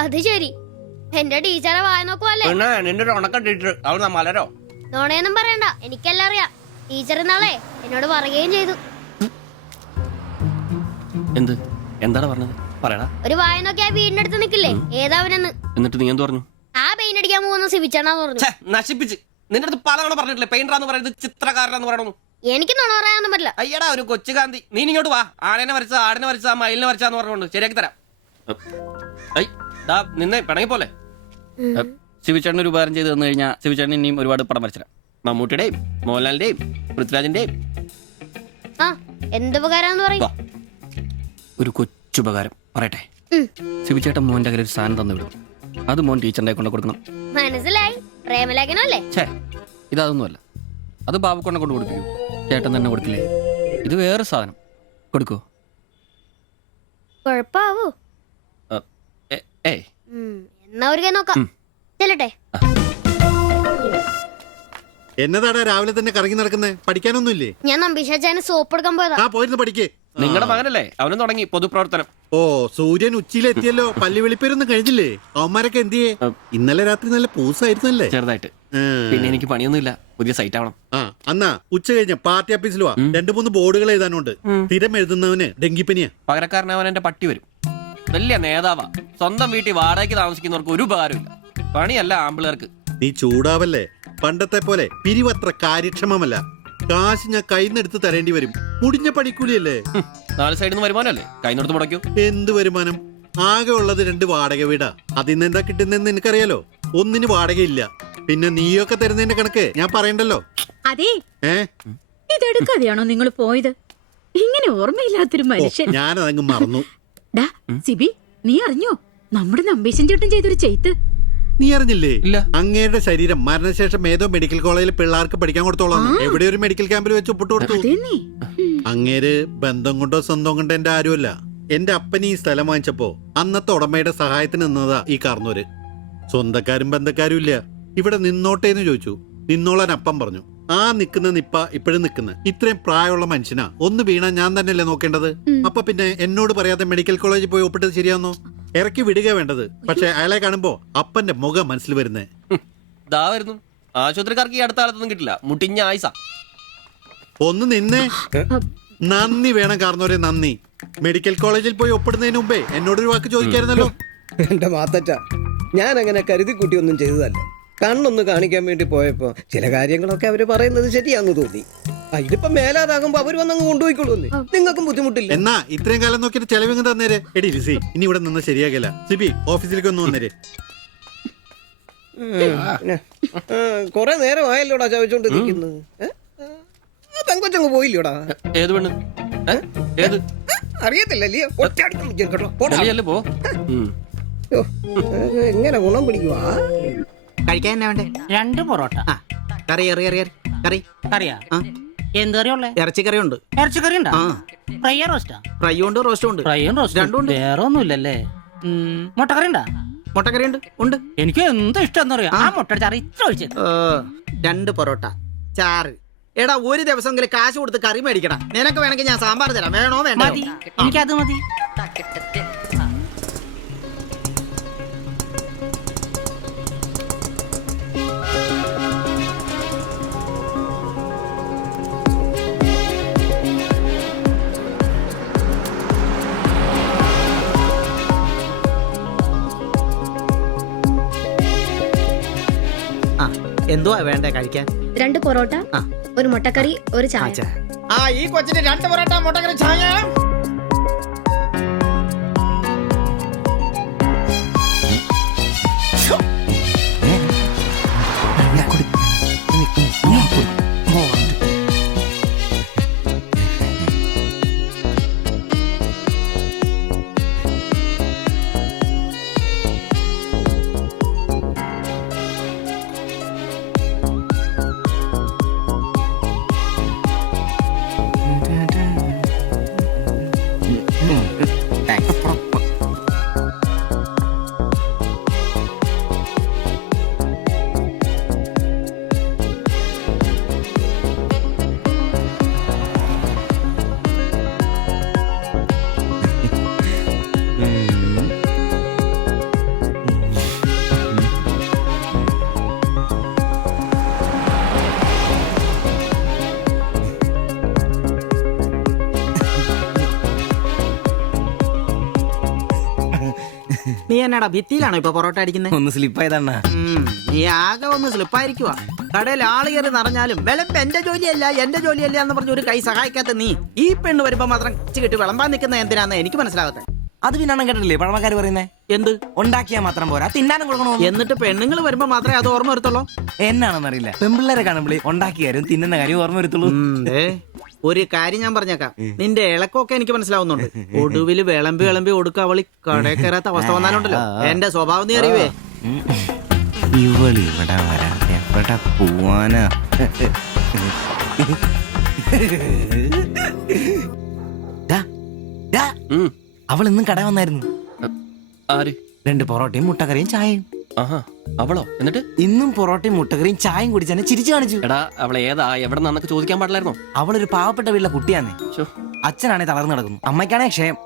അത് ശരി, എന്റെ ടീച്ചറെ വായ നോക്കുവല്ലേ? നിന്റെ ഒരു ഉണക്കം ടീച്ചർ അവൾ മലരോ? നോണയൊന്നും പറയണ്ട, എനിക്കെല്ലാം അറിയാം. ടീച്ചർ നാളെ എന്നോട് പറയുകയും ചെയ്തു. എന്ത്? എന്താണ് പറഞ്ഞത്? പറയടാ. ഒരു വായ നോക്കിയാ വീടിനടുത്ത് നിക്കില്ലേ, ഏതാവനെന്ന്. എന്നിട്ട് നീ എന്ത് പറഞ്ഞു? ആ പെയിന്റ് അടിക്കാൻ പോകുന്ന സിബിച്ചാണെന്ന് പറഞ്ഞു. നശിപ്പിച്ച്. നിന്റെ അടുത്ത് പലതവണ പറഞ്ഞിട്ടില്ലേ പെയിന്ററാന്ന് പറയുന്നത് ചിത്രകാരനാന്ന് പറയണു. എനിക്ക് നുണ പറയാനൊന്നും പറ്റില്ല. അയ്യടാ ഒരു കൊച്ചു കാന്തി, നീ ഇങ്ങോട്ട് വാ. ആനേനെ വരച്ച, ആടിനെ വരച്ച, മയിലിനെ വരച്ചാന്ന് പറഞ്ഞുകൊണ്ട് ശരിയാക്കി തരാം. നിന്നെ പിണങ്ങി പോലെ. ശിവചേട്ടൻ ഒരു ഉപകാരം ചെയ്ത് തന്നു കഴിഞ്ഞാൽ ശിവചേട്ടൻ ഇനിയും ഒരുപാട് പടം വരച്ചിടാം. മമ്മൂട്ടിയുടെയും മോഹൻലാലിന്റെയും പൃഥ്വിരാജിന്റെയും. ആ എന്തുപകാരാന്ന് പറയും? ഒരു കൊച്ചുപകാരം പറയട്ടെ. ശിവചേട്ടൻ മോന്റെ കയ്യിൽ ഒരു സാധനം തന്നു വിടും. അത് മോൻ ടീച്ചറിന്റെ കൊണ്ട് കൊടുക്കണം. മനസ്സിലായി, പ്രേമലേഖനല്ലേ? ഛേ, ഇതൊന്നുമല്ല. അത് ബാബുക്കൊണ്ടെ കൊണ്ട് കൊടുപ്പിക്കൂ. ചേട്ടൻ തന്നെ കൊടുക്കില്ലേ? ഇത് വേറെ സാധനം. കൊടുക്കോ? കൊഴപ്പാവൂ? എന്നാ ഒരു കൈ നോക്കാം. ചെല്ലട്ടെ. എന്നതാടാ രാവിലെ തന്നെ കറങ്ങി നടക്കുന്നേ? പഠിക്കാനൊന്നുമില്ലേ? ഞാൻ നമ്പീശാച്ചാന് സോപ്പ് എടുക്കാൻ പോയതാ. പോയിരുന്നു പഠിക്കേ. നിങ്ങളുടെ മകനല്ലേ, അവനും തുടങ്ങി പൊതുപ്രവർത്തനം. ഓ, സൂര്യൻ ഉച്ചയിലെത്തിയല്ലോ. പല്ലി വെളിപ്പേരൊന്നും കഴിഞ്ഞില്ലേ? അവന്മാരൊക്കെ എന്തിയേ? ഇന്നലെ രാത്രി നല്ല പൂസായിരുന്നല്ലേ? ചെറുതായിട്ട്. പിന്നെ എനിക്ക് പണിയൊന്നുമില്ല, പുതിയ സൈറ്റ് ആവണം. അന്നാ ഉച്ച കഴിഞ്ഞ പാർട്ടി ഓഫീസിൽ വാ. 2-3 ബോർഡുകൾ എഴുതാനുണ്ട്. സ്ഥിരം എഴുതുന്നവന് ഡെങ്കിപ്പനിയാ. പകരക്കാരനവൻ എന്റെ പട്ടി വരും. വലിയ നേതാവാ. സ്വന്തം വീട്ടിൽ വാടകയ്ക്ക് താമസിക്കുന്നവർക്ക് ഒരു ഉപകാരമില്ല. പണിയല്ല ആമ്പിളേർക്ക്. നീ ചൂടാവല്ലേ? പണ്ടത്തെ പോലെ പിരിവത്ര കാര്യക്ഷമമല്ല. കാശ് ഞാൻ കൈന്നെടുത്ത് തരേണ്ടി വരും. മുടിഞ്ഞ പണിക്കൂലിയല്ലേ? 4 സൈഡിൽ നിന്ന് വരുമാനമല്ലേ, കൈന്നെടുത്ത് മുടക്കൂ. എന്ത് വരുമാനം? ആകെ ഉള്ളത് 2 വാടക വീടാ. അതിന്ന് എന്താ കിട്ടുന്നെന്ന് എനിക്കറിയാലോ. ഒന്നിന് വാടകയില്ല. പിന്നെ നീയൊക്കെ തരുന്നതിന്റെ കണക്ക് ഞാൻ പറയണ്ടല്ലോ. അതെ, ഇതെടുക്കാതെയാണോ നിങ്ങൾ പോയത്? ഇങ്ങനെ ഓർമ്മയില്ലാത്തൊരു മനുഷ്യൻ. ഞാനതങ്ങ് മറന്നു. സിബി, നീ അറിഞ്ഞോ നമ്മുടെ നമ്പീശൻ ചേട്ടൻ ചെയ്തൊരു ചെയ്ത്ത്? നീ അറിഞ്ഞില്ലേ? ഇല്ല. അങ്ങയുടെ ശരീരം മരണശേഷം ഏതോ മെഡിക്കൽ കോളേജിൽ പിള്ളേർക്ക് പഠിക്കാൻ കൊടുത്തോളാം. എവിടെ ഒരു മെഡിക്കൽ ക്യാമ്പിൽ വെച്ച് ഒപ്പിട്ട് കൊടുത്തു. അങ്ങേര് ബന്ധം കൊണ്ടോ സ്വന്തം കൊണ്ടോ എന്റെ ആരുമല്ല. എന്റെ അപ്പൻ ഈ സ്ഥലം വാങ്ങിച്ചപ്പോ അന്നത്തെ ഉടമയുടെ സഹായത്തിന് നിന്നതാ ഈ കാർന്നൂര്. സ്വന്തക്കാരും ബന്ധക്കാരും ഇല്ല. ഇവിടെ നിന്നോട്ടേന്ന് ചോദിച്ചു. നിന്നോളാൻ അപ്പം പറഞ്ഞു. ആ നിക്കുന്ന നിപ്പ ഇപ്പോഴും നിക്കുന്ന ഇത്രയും പ്രായമുള്ള മനുഷ്യനാ. ഒന്ന് വീണാ ഞാൻ തന്നെയല്ലേ നോക്കേണ്ടത്? അപ്പൊ പിന്നെ എന്നോട് പറയാതെ മെഡിക്കൽ കോളേജിൽ പോയി ഒപ്പിട്ടത് ശരിയാന്നോ? ഇറക്കി വിടുക വേണ്ടത്. പക്ഷെ അയാളെ കാണുമ്പോ അപ്പന്റെ മുഖം മനസ്സിൽ വരുന്നേ. വരുന്നു. ആശുപത്രിക്കാർക്ക് ഈ അടുത്ത കാലത്തൊന്നും കിട്ടില്ല. മുട്ടിഞ്ഞ ആയിസ. ഒന്ന് നിന്നേ. നന്ദി വേണം കാർന്നോരെ, നന്ദി. മെഡിക്കൽ കോളേജിൽ പോയി ഒപ്പിടുന്നതിന് മുമ്പേ എന്നോടൊരു വാക്ക് ചോദിക്കായിരുന്നല്ലോ. എന്റെ മാത്തച്ച, ഞാൻ അങ്ങനെ കരുതി കൂട്ടിയൊന്നും ചെയ്തതല്ല. കണ്ണൊന്ന് കാണിക്കാൻ വേണ്ടി പോയപ്പോ ചില കാര്യങ്ങളൊക്കെ അവര് പറയുന്നത് ശരിയാന്ന് തോന്നി. ഇതിപ്പോ മേലാതാകുമ്പോ അവര് വന്നങ്ങ് കൊണ്ടുപോയിക്കോളൂ. നിങ്ങൾക്കും ബുദ്ധിമുട്ടില്ല. എന്നാ ഇത്രയും കാലം നോക്കിയിട്ട് ചെലവിങ് തന്നേരെ. എടി ലിസി, ഇനി ഇവിടെ നിന്ന് ശരിയാകില്ല. സിബി, ഓഫീസിലേക്ക് ഒന്ന് വന്നേരെ. കൊറേ നേരം ആയല്ലോടാ ചോദിച്ചോണ്ട് നിൽക്കുന്നത്. പെങ്കൊച്ചങ്ങ് പോയില്ലോടാ. ഏത് പെണ്ണ്? ഏത്? അറിയത്തില്ലല്ലേ? പോ. എങ്ങനെ ഗുണം പിടിക്കുവാ? കഴിക്കാൻ എന്നാ വേണ്ടേ? 2 പൊറോട്ട. കറി കറി കറിയാ? എന്ത് കറിയുള്ളേ? ഇറച്ചിക്കറി ഉണ്ട്. ഇറച്ചിക്കറി ഉണ്ടോ? ഫ്രൈ റോസ്റ്റാ? ഫ്രൈ ഉണ്ട്, റോസ്റ്റും ഉണ്ട്. ഫ്രൈയും റോസ്റ്റും രണ്ടും ഉണ്ട്. വേറെ ഒന്നുമില്ലല്ലേ? മുട്ടക്കറി ഉണ്ടാ? മുട്ടക്കറി ഉണ്ട്. എനിക്ക് എന്ത് ഇഷ്ടം എന്ന് പറയാ. ആ മുട്ട ചാറ് ഇത്ര ഒഴിച്ചത്. 2 പൊറോട്ട, ചാറ്. എടാ, ഒരു ദിവസമെങ്കിലും കാശ് കൊടുത്ത് കറി മേടിക്കടാ. നിനക്ക് വേണമെങ്കിൽ ഞാൻ സാമ്പാർ തരാം. വേണോ? വേണ്ട. മതി, എനിക്കത് മതി. എന്തുവാ വേണ്ടേ കഴിക്കാൻ? 2 പൊറോട്ട, ഒരു മുട്ടക്കറി, ഒരു ചായ. ഈ കൊച്ചിന് 2 പൊറോട്ട, മുട്ടക്കറി, ചായ. എന്നാടാ ഭിത്തിയിലാണോ ഇപ്പൊ പൊറോട്ട അടിക്കുന്നത്? ഒന്ന് സ്ലിപ്പായതണ്ണ. നീ ആകെ ഒന്ന് സ്ലിപ്പായിരിക്കുവാ. കടയിൽ ആള് കയറി നിറഞ്ഞാലും വിളമ്പ് എന്റെ ജോലിയല്ല എന്ന് പറഞ്ഞ ഒരു കൈ സഹായിക്കാത്ത നീ ഈ പെണ്ണ് വരുമ്പോ മാത്രം കിട്ടി വിളമ്പാൻ നിൽക്കുന്ന എന്തിനാന്ന് എനിക്ക് മനസ്സിലാകത്തെ. അത് പിന്നെ കേട്ടില്ലേ പഴമക്കാര് പറയുന്നേ? എന്ത് ഉണ്ടാക്കിയാ മാത്രം പോരാ, തിന്നാനും കൊടുക്കണോ. എന്നിട്ട് പെണ്ണുങ്ങൾ വരുമ്പോ മാത്രമേ അത് ഓർമ്മ വരുത്തുള്ളൂ. എന്നാണെന്നറിയില്ല, പെൺപിള്ളേരെ കാണുമ്പോൾ ഉണ്ടാക്കിയ കാര്യം തിന്നുന്ന കാര്യം ഓർമ്മ വരുത്തുള്ളൂ. ഒരു കാര്യം ഞാൻ പറഞ്ഞേക്കാം, നിന്റെ ഇളക്കമൊക്കെ എനിക്ക് മനസ്സിലാവുന്നുണ്ട്. ഒടുവില് വിളമ്പി കൊടുക്ക അവളി കടയിൽ കയറാത്ത അവസ്ഥ വന്നാലുണ്ടല്ലോ എന്റെ സ്വഭാവം നീ അറിയുവേ. ഇവള് ഇവിടെ വരാൻ എവിടെ പോവാനാ? അവൾ ഇന്നും കട വന്നായിരുന്നു. ആര്? 2 പൊറോട്ടയും മുട്ടക്കറിയും ചായയും. ആഹാ, അവളോ? എന്നിട്ട് ഇന്നും പൊറോട്ടയും മുട്ടക്കറിയും ചായയും കുടിച്ചാൽ ചിരിച്ചു കാണിച്ചു. എടാ, അവളെ ഏതാ എവിടെ നിന്നൊക്കെ ചോദിക്കാൻ പാടില്ലായിരുന്നോ? അവളൊരു പാവപ്പെട്ട വീട്ടിലെ കുട്ടിയാന്നേ. അച്ഛനാണെ തളർന്നു കിടക്കുന്നു, അമ്മയ്ക്കാണെ ക്ഷയം.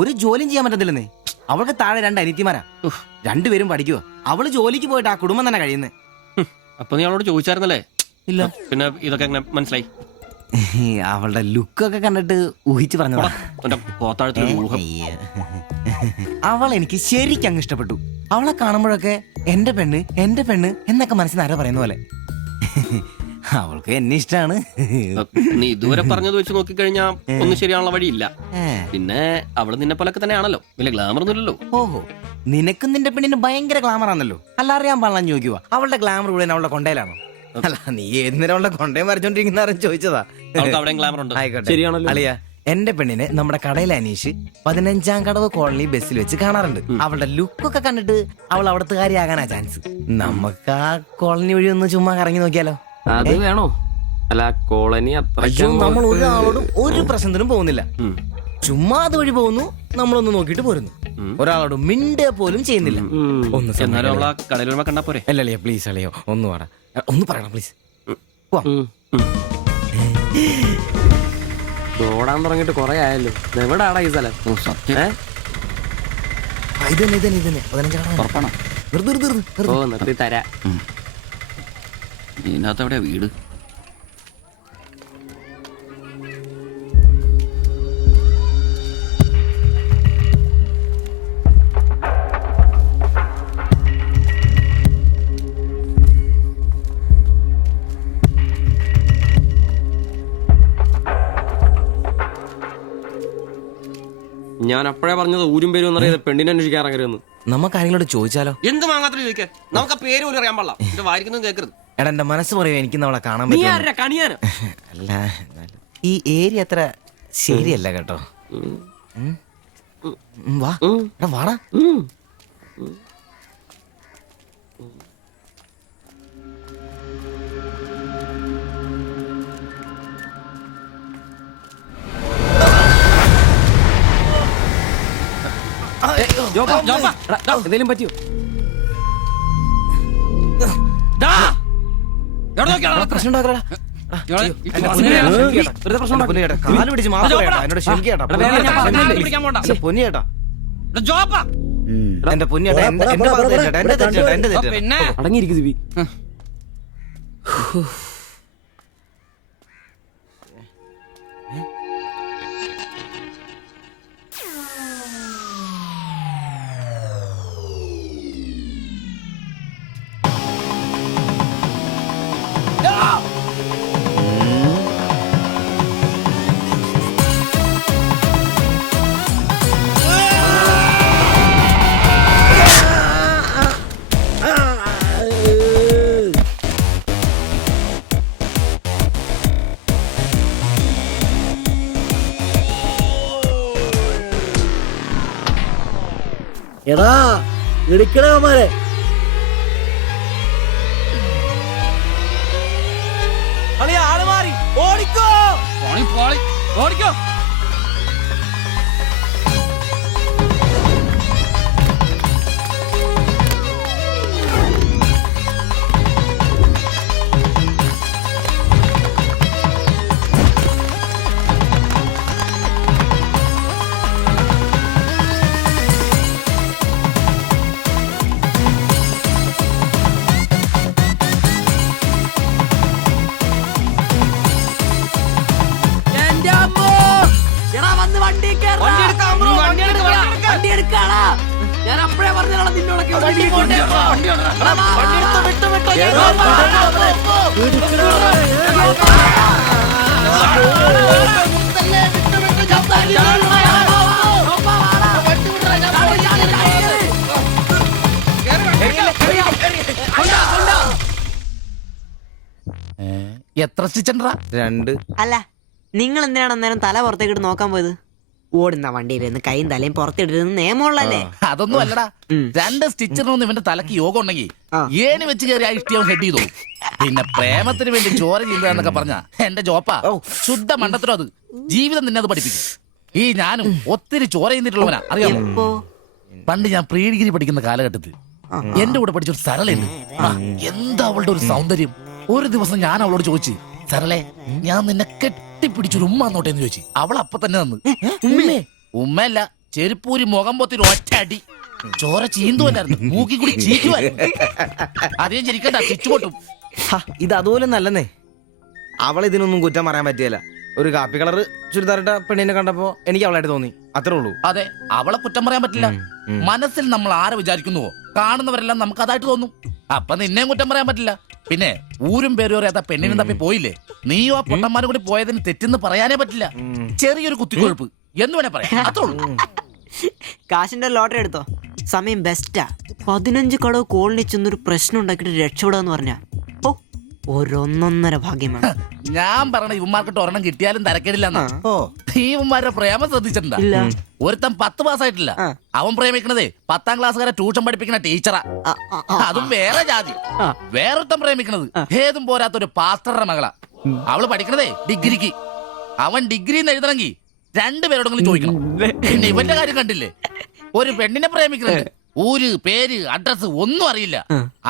ഒരു ജോലിയും ചെയ്യാൻ പറ്റത്തില്ലെന്നേ. അവൾക്ക് താഴെ 2 അനിയത്തിമാരാ, 2 പേരും പഠിക്കുക. അവള് ജോലിക്ക് പോയിട്ട് ആ കുടുംബം തന്നെ കഴിയുന്നേ. അപ്പൊ നീ അവളോട് ചോദിച്ചായിരുന്നല്ലേ? ഇല്ല. പിന്നെ ഇതൊക്കെ എങ്ങനെ മനസ്സിലായി? അവളുടെ ലുക്കൊക്കെ കണ്ടിട്ട് ഊഹിച്ചു പറഞ്ഞതാ. അവൾ എനിക്ക് ശരിക്കും അങ്ങ് ഇഷ്ടപ്പെട്ടു. അവളെ കാണുമ്പോഴൊക്കെ എന്റെ പെണ്ണ് എന്നൊക്കെ മനസ്സിൽ ആരോ പറയുന്ന പോലെ. അവൾക്ക് എന്നെ ഇഷ്ടാണ്. നീ ഇതുവരെ പറഞ്ഞത് വെച്ച് നോക്കിക്കഴിഞ്ഞാ ഒന്നും ശരിയാണുള്ള വഴിയില്ല. പിന്നെ അവള് നിന്നെ പോലൊക്കെ തന്നെയാണല്ലോ, വലിയ ഗ്ലാമർ ഒന്നുമില്ലല്ലോ. ഓഹോ, നിനക്കും നിന്റെ പെണ്ണിന് ഭയങ്കര ഗ്ലാമർ ആണല്ലോ. അല്ല, അറിയാൻ പാടില്ല ചോദിക്കുക, അവളുടെ ഗ്ലാമർ മുഴുവൻ അവളുടെ കൊണ്ടയിലാണോ? അല്ല, നീ ഏതിനേരം അവളുടെ കൊണ്ടയും വരച്ചോണ്ടിരിക്കുന്ന ചോദിച്ചതാ. ആയിക്കോട്ടെ, അളിയ, എന്റെ പെണ്ണിനെ നമ്മുടെ കടയിലെ അനീഷ് 15-ാം കടവ് കോളനി ബസ്സിൽ വെച്ച് കാണാറുണ്ട്. അവളുടെ ലുക്കൊക്കെ കണ്ടിട്ട് അവൾ അവിടുത്തെ കാര്യമാകാനാ ചാൻസ്. നമുക്ക് ആ കോളനി വഴി ഒന്ന് ചുമ്മാ കറങ്ങി നോക്കിയാലോ? അത് വേണോ? അല്ല, കോളനി നമ്മൾ ഒരാളോടും ഒരു പ്രശ്നത്തിനും പോകുന്നില്ല. ചുമ്മാ അത് വഴി പോകുന്നു, നമ്മളൊന്ന് നോക്കിയിട്ട് പോരുന്നു. ഒരാളോട് മിണ്ടേ പോലും ചെയ്യുന്നില്ല. അല്ലളിയ, പ്ലീസ് അളിയോ, ഒന്ന് പറയണം പ്ലീസ്. ഓടാൻ തുടങ്ങിട്ട് കൊറേ ആയല്ലോ. എവിടാടാ ഈ സ്ഥലം? നിർത്തി തരാ. ഇതിനകത്ത് എവിടെയാ വീട്? ഞാൻ അപ്പോഴേ പറഞ്ഞത് ഊരും പേരും എന്നറിയാതെ പെണ്ണിനെ അന്വേഷിക്കാൻ ഇറങ്ങരുതെന്ന്. നമുക്ക് ആരെങ്കിലോട് ചോദിച്ചാലോ? എന്ത് മാങ്ങാത്ര ചോദിക്കാൻ? നമുക്ക് ആ പേര് പോലും അറിയാൻ പാടില്ല. എന്റെ വാരിക്കൊന്നും കേൾക്കരുത്. എടാ, എന്റെ മനസ്സ് പറയുക, എനിക്ക് നമ്മളെ കാണാൻ പറ്റും. അല്ല, ഈ ഏരിയ അത്ര ശരിയല്ല കേട്ടോ. വാ, എടാ വാടാ. എന്തെങ്കിലും പറ്റിയോ? പ്രശ്നം ഉണ്ടാക്കടാ. കാല് പിടിച്ച് മാത്രം എന്നോട് ക്ഷമിക്കേട്ടാ. പൊന്നിയേട്ടാ, എന്റെ പൊന്നിയേട്ടാ, എന്റെ ഭാഗത്ത് എന്റെ തെറ്റേട്ടാ. അടങ്ങിയിരിക്കും ദിവി. എടാ, ഇടിക്കണമാരെ ആള് മാറി. ഓടിക്കോ, ഓടിക്കോ. എന്റെ അമ്മോ! പറഞ്ഞാലാണ് നിന്നോടൊക്കെ എത്ര സ്റ്റിച്ചണ്ടാ? 2. അല്ല നിങ്ങൾ എന്തിനാണ് അന്നേരം തല പുറത്തേക്കിട്ട് നോക്കാൻ പോയത്? ഓടുന്ന വണ്ടിയിലിരുന്ന് കൈയും തലയും പുറത്തിട്ടിരുന്ന് നിയമമുള്ളല്ലേ? അതൊന്നും അല്ലടാ. 2 സ്റ്റിച്ചറിനൊന്നും ഇവന്റെ തലക്ക് യോഗം ഉണ്ടെങ്കിൽ ഏണി വെച്ച് കയറി ആ ഇഷ്ടിയം ഹെഡ് ചെയ്തു. പിന്നെ പ്രേമത്തിന് വേണ്ടി ചോര ചെയ്യുന്നതെന്നൊക്കെ പറഞ്ഞ എന്റെ ജോപ്പാ ശുദ്ധ മണ്ടത്തിലോ അത്. ജീവിതം നിന്നെ അത് പഠിപ്പിക്കും. ഈ ഞാനും ഒത്തിരി ചോര ചെയ്യുന്നിട്ടുള്ളവനാ, അറിയാമോ? പണ്ട് ഞാൻ പ്രീ ഡിഗ്രി പഠിക്കുന്ന കാലഘട്ടത്തിൽ എന്റെ കൂടെ പഠിച്ചൊരു സരളുണ്ട്. എന്താ അവളുടെ ഒരു സൗന്ദര്യം! ഒരു ദിവസം ഞാൻ അവളോട് ചോദിച്ചു, സരളെ ഞാൻ നിന്നെ കെട്ടിപ്പിടിച്ചൊരു ഉമ്മ എന്നോട്ടെ എന്ന് ചോദിച്ചു. അവൾ അപ്പൊ തന്നെ തന്നു. ഉമ്മയല്ല, ചെരുപ്പൂരി മുഖം പൊത്തിരി ഒറ്റ അടി. ചോര ചീന്തുവല്ലായിരുന്നു, മൂക്കി കൂടി ചീക്കുവായിരുന്നു. അധികം ചിരിക്കണ്ട, ചുറ്റുപൊട്ടും. ഇത് അതുപോലെ നല്ലെന്നേ. അവൾ ഇതിനൊന്നും കുറ്റം പറയാൻ പറ്റിയല്ല. ഒരു കാപ്പി കളർ ചുരിദാറിട്ട പെണ്ണിനെ കണ്ടപ്പോ എനിക്ക് അവളായിട്ട് തോന്നി, അത്രേ ഉള്ളൂ. അതെ, അവളെ കുറ്റം പറയാൻ പറ്റില്ല. മനസ്സിൽ നമ്മൾ ആരെ വിചാരിക്കുന്നുവോ കാണുന്നവരെല്ലാം നമുക്ക് അതായിട്ട് തോന്നും. അപ്പൊ നിന്നെയും കുറ്റം പറയാൻ പറ്റില്ല. പിന്നെ ഊരും പേരും അറിയാത്ത പെണ്ണിനും തപ്പി പോയില്ലേ? നീയും ആ പൊട്ടന്മാരും കൂടി പോയതിന് തെറ്റെന്ന് പറയാനേ പറ്റില്ല. ചെറിയൊരു കുത്തിക്കൊഴുപ്പ് എന്ന് വേണേ പറയാം, അത്രേ ഉള്ളൂ. കാശിന്റെ ലോട്ടറി എടുത്തോ, സമയം ബെസ്റ്റാ. 15 കടവ് കോളനി ചെന്നൊരു പ്രശ്നം ഉണ്ടാക്കിട്ട് രക്ഷപ്പെടാന്ന് പറഞ്ഞ ഒരൊന്നൊന്നര ഭാഗ്യമാണ്. ഞാൻ പറഞ്ഞ ഇവന്മാർക്കിട്ട് ഒരെണ്ണം കിട്ടിയാലും തരക്കേടില്ലെന്നാ. ഇവന്മാരുടെ പ്രേമം ശ്രദ്ധിച്ചിട്ടുണ്ടാ? ഒരുത്തൻ 10 പാസ്സായിട്ടില്ല. അവൻ പ്രേമിക്കണതേ 10ാം ക്ലാസ്സുകാരെ ട്യൂഷൻ പഠിപ്പിക്കുന്ന ടീച്ചറാ. അതും വേറെ ജാതി. വേറൊരുത്തൻ പ്രേമിക്കണത് ഏതും പോരാത്ത ഒരു പാസ്റ്ററുടെ മകളാ. അവള് പഠിക്കണതേ ഡിഗ്രിക്ക്. അവൻ ഡിഗ്രി എഴുതണമെങ്കിൽ 2 പേരോടെങ്കിലും ചോദിക്കണം. പിന്നെ ഇവന്റെ കാര്യം കണ്ടില്ലേ? ഒരു പെണ്ണിനെ പ്രേമിക്കുന്നത് ഊര് പേര് അഡ്രസ് ഒന്നും അറിയില്ല.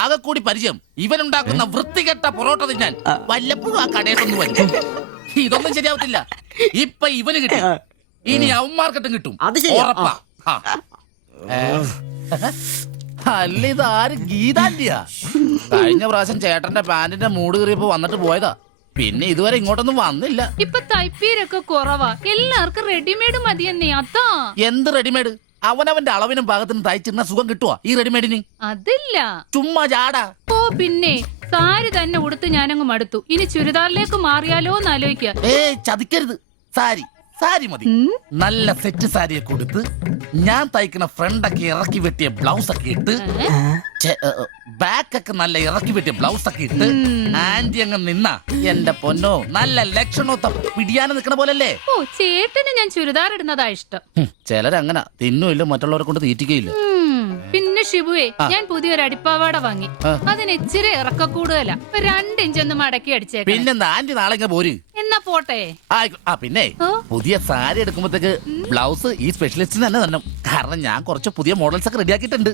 ആകെ കൂടി പരിചയം ഇവനുണ്ടാക്കുന്ന വൃത്തികെട്ട പൊറോട്ട തിന്നാൻ വല്ലപ്പോഴും ആ കടയിലൊന്നും വരും. ഇതൊന്നും ശരിയാവത്തില്ല. ഇപ്പൊ ഇവന് കിട്ടി, ഇനി അവന്മാർക്കിട്ടും കിട്ടും, ഉറപ്പാ. അല്ല, ഇതാര് ഗീതാന്റിയാ? കഴിഞ്ഞ പ്രാവശ്യം ചേട്ടന്റെ പാന്റിന്റെ മൂട് കയറിയപ്പോ വന്നിട്ട് പോയതാ. പിന്നെ ഇതുവരെ ഇങ്ങോട്ടൊന്നും വന്നില്ല. ഇപ്പൊ തയ്പ്പീരൊക്കെ കുറവാ, എല്ലാവർക്കും റെഡിമെയ്ഡ് മതിയെന്നേ. അതാ. എന്ത് റെഡിമെയ്ഡ്? അവനവന്റെ അളവിനും പാകത്തിനും തയ്ച്ചിരുന്ന സുഖം കിട്ടുവാ ഈ റെഡിമെയ്ഡിന്? അതില്ല, ചുമ്മാ ജാടാ. ഓ പിന്നെ സാരി തന്നെ ഉടുത്ത് ഞാനങ്ങ് മടുത്തു. ഇനി ചുരിദാറിലേക്ക് മാറിയാലോ എന്ന് ആലോചിക്കുക. ചതിക്കരുത്. സാരി മതി. നല്ല സെറ്റ് സാരിയൊക്കെ കൊടുത്ത് ഞാൻ തയ്ക്കുന്ന ഫ്രണ്ടൊക്കെ ഇറക്കി വെട്ടിയ ബ്ലൗസ് ഒക്കെ ഇട്ട് ബാക്കൊക്കെ നല്ല ഇറക്കി വെട്ടിയ ബ്ലൗസ് ഒക്കെ ഇട്ട് ആന്റി അങ്ങ് നിന്നാ എന്റെ പൊന്നോ നല്ല ലക്ഷണത്തെ പിടിയാനും നിക്കണ പോലല്ലേ. ഓ, ചേട്ടന് ഞാൻ ചുരിദാർ ഇടുന്നതാ ഇഷ്ടം. ചിലരങ്ങനെ തിന്നുമില്ല, മറ്റുള്ളവരെ കൊണ്ട് തീറ്റിക്കയില്ല. പിന്നെ ഷിബുവേ, ഞാൻ പുതിയൊരു അടിപ്പാവാട വാങ്ങി. അതിന് ഇച്ചിരി ഇറക്ക കൂടുതലാ. 2 ഇഞ്ച് ഒന്ന് മടക്കി അടിച്ചേക്കാം. പിന്നെന്താ ആന്റി നാളെ പോര്. എന്നാ പോട്ടെ. പിന്നെ പുതിയ സാരി എടുക്കുമ്പോഴത്തേക്ക് ബ്ലൗസ് ഈ സ്പെഷ്യലിസ്റ്റിന് തന്നെ തന്നെ. കാരണം ഞാൻ കുറച്ച് പുതിയ മോഡൽസ് ഒക്കെ റെഡിയാക്കിയിട്ടുണ്ട്.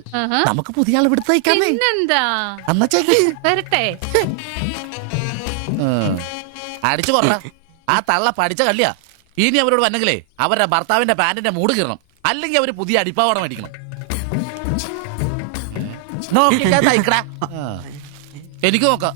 നമുക്ക് പുതിയ ആൾ എടുത്ത് തയ്ക്കാമേ. പിന്നെന്താ, വരട്ടെ. അടിച്ചു കൊറ. ആ തള്ള പഠിച്ച കള്ളിയാ. ഇനി അവരോട് വന്നെങ്കിലേ അവരുടെ ഭർത്താവിന്റെ പാന്റിന്റെ മൂട് കീറണം, അല്ലെങ്കിൽ അവര് പുതിയ അടിപ്പാവാട മേടിക്കണം. നോക്കിക്കാ തയ്ക്കടാ. എനിക്ക് നോക്കാം.